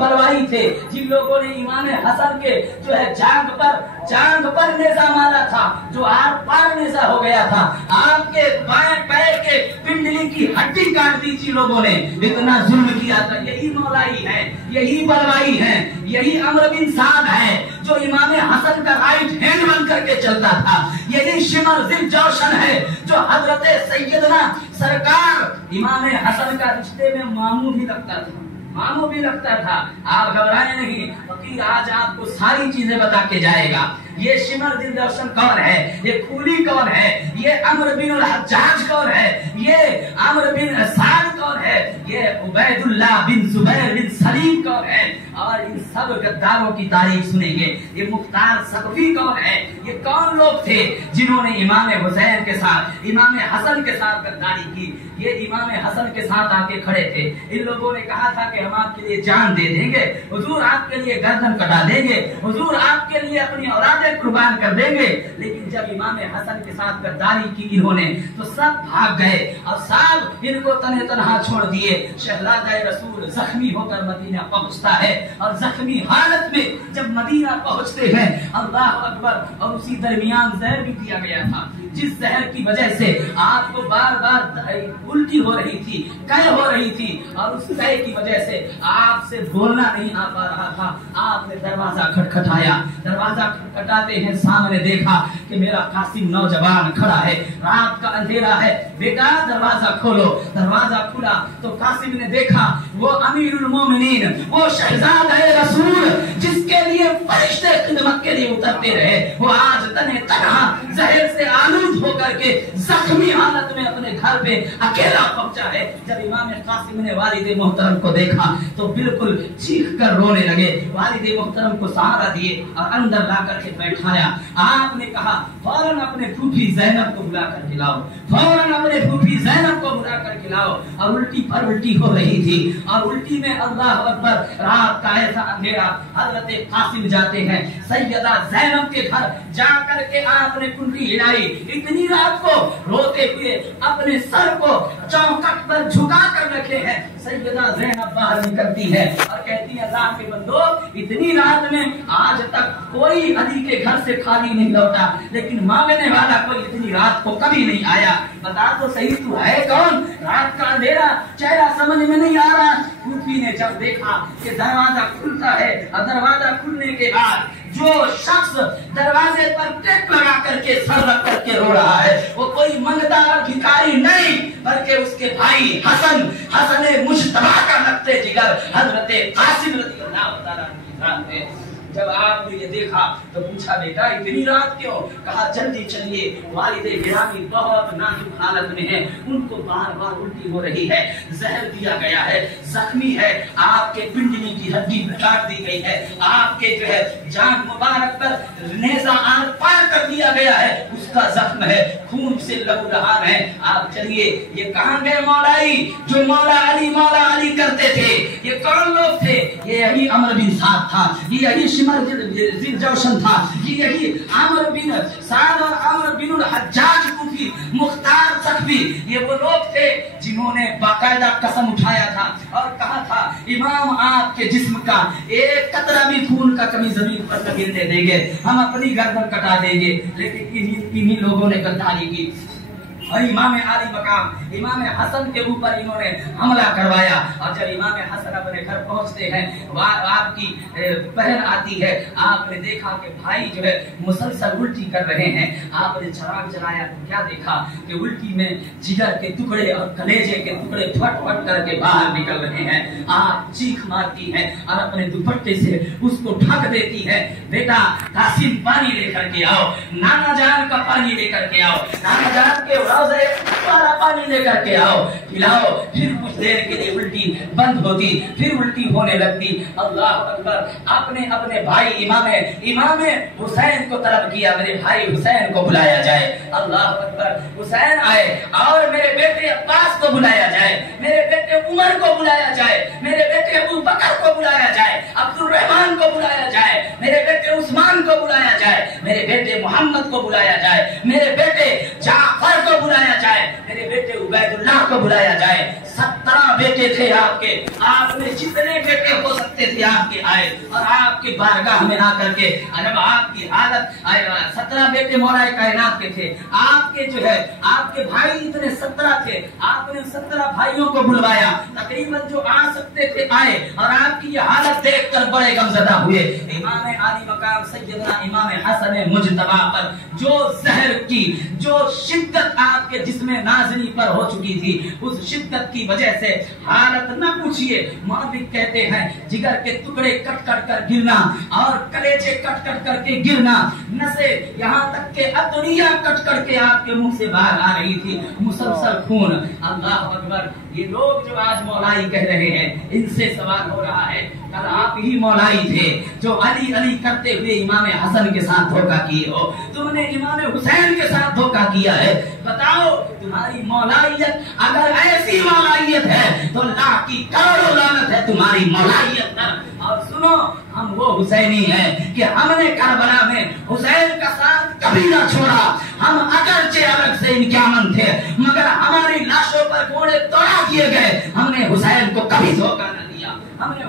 बलवाई थे, जिन लोगों ने इमाम हसन के जो है जांग पर नेजा मारा था, जो आर पार नेजा हो गया था, आपके बाएं पैर के पिंडली की हड्डी काट दी थी लोगों ने, इतना जुल्म किया था। यही मौलाई है, यही बलवाई है, यही अमर बिन साद है जो इमाम हसन का राइट हैंड बन करके चलता था। यही शिमर जिल जौशन है जो हजरत सैयदना सरकार इमाम हसन का रिश्ते में मामू भी लगता था। आप घबराए नहीं, फकीर आज आपको सारी चीजें बता के जाएगा। ये शिमर दिल जौशन कौन है, ये खूली कौन है, ये अमर बिन हज्जाज कौन है, ये अमर बिन साद कौन है, ये उबैदुल्लाह बिन जुबैर बिन सलीम कौन है, और इन सब गद्दारों की तारीफ सुनेंगे। ये मुख्तार सकफी कौन है, ये कौन लोग थे जिन्होंने इमाम हुसैन के साथ, इमाम हसन के साथ गद्दारी की। ये इमाम हसन के साथ आके खड़े थे। इन लोगों ने कहा था कि हम आपके लिए जान दे देंगे, हुजूर आपके लिए गर्दन कटा देंगे, हुजूर आपके लिए अपनी औलादें कुर्बान कर देंगे। लेकिन जब इमाम हसन के साथ गद्दारी की इन्होंने तो सब भाग गए और सब इनको तने तनहा छोड़ दिए। शहजादा रसूल जख्मी होकर मदीना पहुंचता है और जख्मी हालत में जब मदीना पहुंचते हैं, अल्लाह अकबर, और उसी दरमियान जहर भी दिया गया था, जिस जहर की वजह से आपको बार बार उल्टी हो रही थी, कै हो रही थी, और उस कै की वजह से आपसे बोलना नहीं आ पा रहा था। आपने दरवाजा खटखटाया, दरवाजा खटखटाते हैं सामने देखा कि मेरा कासिम नौजवान खड़ा है, रात का अंधेरा है, बेटा दरवाजा खोलो। दरवाजा खुला तो कासिम ने देखा वो अमीरुल मोमिनीन, वो शहजादा रसूल जिसके लिए फरिश्ते खिदमत के लिए उतरते रहे, वो आज तने तनहा जहर से आलूद होकर के जख्मी हालत में अपने घर पे अकेला पहुंचा है। जब इमाम कासिम ने वालिद मोहतरम को देखा तो बिल्कुल चीख कर रोने लगे। वालिद मोहतरम को सहारा दिए और अंदर ला करके बैठाया। आपने कहा फौरन अपने फूफी जैनब को बुला कर खिलाओ, फौरन अपने फूफी जैनब को बुला कर खिलाओ। और उल्टी पर उल्टी हो रही थी, और उल्टी में अल्लाह अकबर, रात का ऐसा अंधेरा, हजरत कासिम जाते हैं सैयदा जैनब के घर, जा करके आपने कुंडली हिलाई। इतनी रात को रोते हुए अपने सर को चौखट पर झुका कर रखे हैं। सैयदा जैनब बाहर निकलती है और कहती है अल्लाह के बंदो, इतनी रात में आज तक कोई अली के घर से खाली नहीं लौटा, लेकिन मांगने वाला कोई इतनी रात को कभी नहीं आया। बता तो सही तू है कौन? रात का अंधेरा, चेहरा समझ में नहीं आ रहा। फूफी ने जब देखा कि दरवाजा खुलता है और दरवाजा खुलने के बाद जो शख्स दरवाजे पर टेक लगा करके सर रख करके रो रहा है, वो कोई मंगता और भिखारी नहीं, बल्कि उसके भाई हसन मुश्तबा का लगते जिगर हजरत कासिम रज़ियल्लाहु तआला अन्हु है। जब आपने ये देखा तो पूछा बेटा इतनी रात क्यों? कहा जल्दी चलिए, वालिदे गिरामी बहुत नाजुक हालत में है, उनको बार बार उल्टी हो रही है, जहर दिया गया है, जख्मी है, आपके पिंडली की हड्डी काट दी गई है, आपके जो है जान मुबारक पर नेज़ा आर पार कर दिया गया है, उसका जख्म है, खून से लहूलुहान है। आप चलिए, ये कहाँ गए मौलाई जो मौला अली करते थे? ये कौन लोग थे? ये यही अमर बिन साद था, ये यही शिमर जिल जौशन था, ये यही अमर बिन साद और अमर बिन हज्जाज कुफी, मुख्तार सकफी, ये वो लोग थे जिन्होंने बाकायदा कसम उठाया था और कहा था इमाम आपके जिस्म का एक कतरा भी खून का कमी जमीन पर न गिरने देंगे, हम अपनी गर्दन कटा देंगे। लेकिन इन्हीं लोगों ने गद्दारी की और इमाम आली मकाम इमाम हसन के ऊपर इन्होंने हमला करवाया। और जब इमाम हसन अपने घर पहुंचते हैं, आपकी पहल आती है, आपने देखा कि भाई जो है मुसलसल उल्टी कर रहे हैं। आपने चिराग जलाया तो क्या देखा कि उल्टी में जिगर के टुकड़े और कलेजे के टुकड़े फट फट करके बाहर निकल रहे हैं। आप चीख मारती है और अपने दुपट्टे से उसको ढक देती है। बेटा कासिम पानी लेकर के आओ, नाना जान का पानी लेकर के आओ, नाना जान के वाला पानी लेकर के आओ, खिलाओ। फिर कुछ देर के लिए उल्टी बंद होती, फिर उल्टी होने लगती। अल्लाह अकबर। आपने अपने भाई इमाम हुसैन को तलब किया, मेरे भाई हुसैन को बुलाया जाए। अल्लाह अकबर। हुसैन आए और मेरे बेटे अब्बास को बुलाया जाए, मेरे बेटे उमर को बुलाया जाए, मेरे बेटे अबू बकर को बुलाया जाए, अब्दुल रहमान को बुलाया जाए, मेरे बेटे उस्मान को बुलाया जाए, मेरे बेटे मोहम्मद को बुलाया जाए, मेरे बेटे जाफर को बुलाया जाए, मेरे बेटे उबैदुल्लाह को बुलाया जाए। 17 बेटे थे आपके, आपने जितने बेटे हो सकते सकते थे आपके आए और आपके बारगाह में आकर के, जब आपकी हालत 17 बेटे मौलाए कायनात के थे, आपके जो है आपके भाई इतने 17 थे, आपने 17 भाइयों को बुलवाया, तकरीबन जो आ सकते थे आए और आपकी ये हालत देखकर बड़े गमज़दा हुए। इमाम आली मकाम सैयदना इमाम हसन मुजतबा पर जो जहर की जो शिद्दत आपके जिस्म नाज़नी पर हो चुकी थी, उस शिद्दत की वजह से हालत न पूछिए। मौलवी कहते हैं जिगर के टुकड़े कट कट कर गिरना और कलेजे कट कट करके गिरना, नसे यहाँ तक के अतरिया कट करके आपके मुंह से बाहर आ रही थी, मुसलसल खून। अल्लाह अकबर। ये लोग जो आज मौलाई कह रहे हैं, इनसे सवाल हो रहा है, कल आप ही मौलाई थे जो अली अली करते हुए इमाम हसन के साथ धोखा किए हो, तुमने इमाम हुसैन के साथ धोखा किया है। बताओ तुम्हारी मौलाइयत अगर ऐसी मौलाइयत है तो अल्लाह की करोड़ों लानत है तुम्हारी मौलाइयत पर। और सुनो, हम वो हुसैनी हैं कि हमने करबला में हुसैन का साथ कभी ना छोड़ा। हम अगरचे अलग से इनकामन थे, मगर हमारी लाशों पर घोड़े तोड़ा किए गए, हमने हुसैन को कभी धोखा न दिया। हमने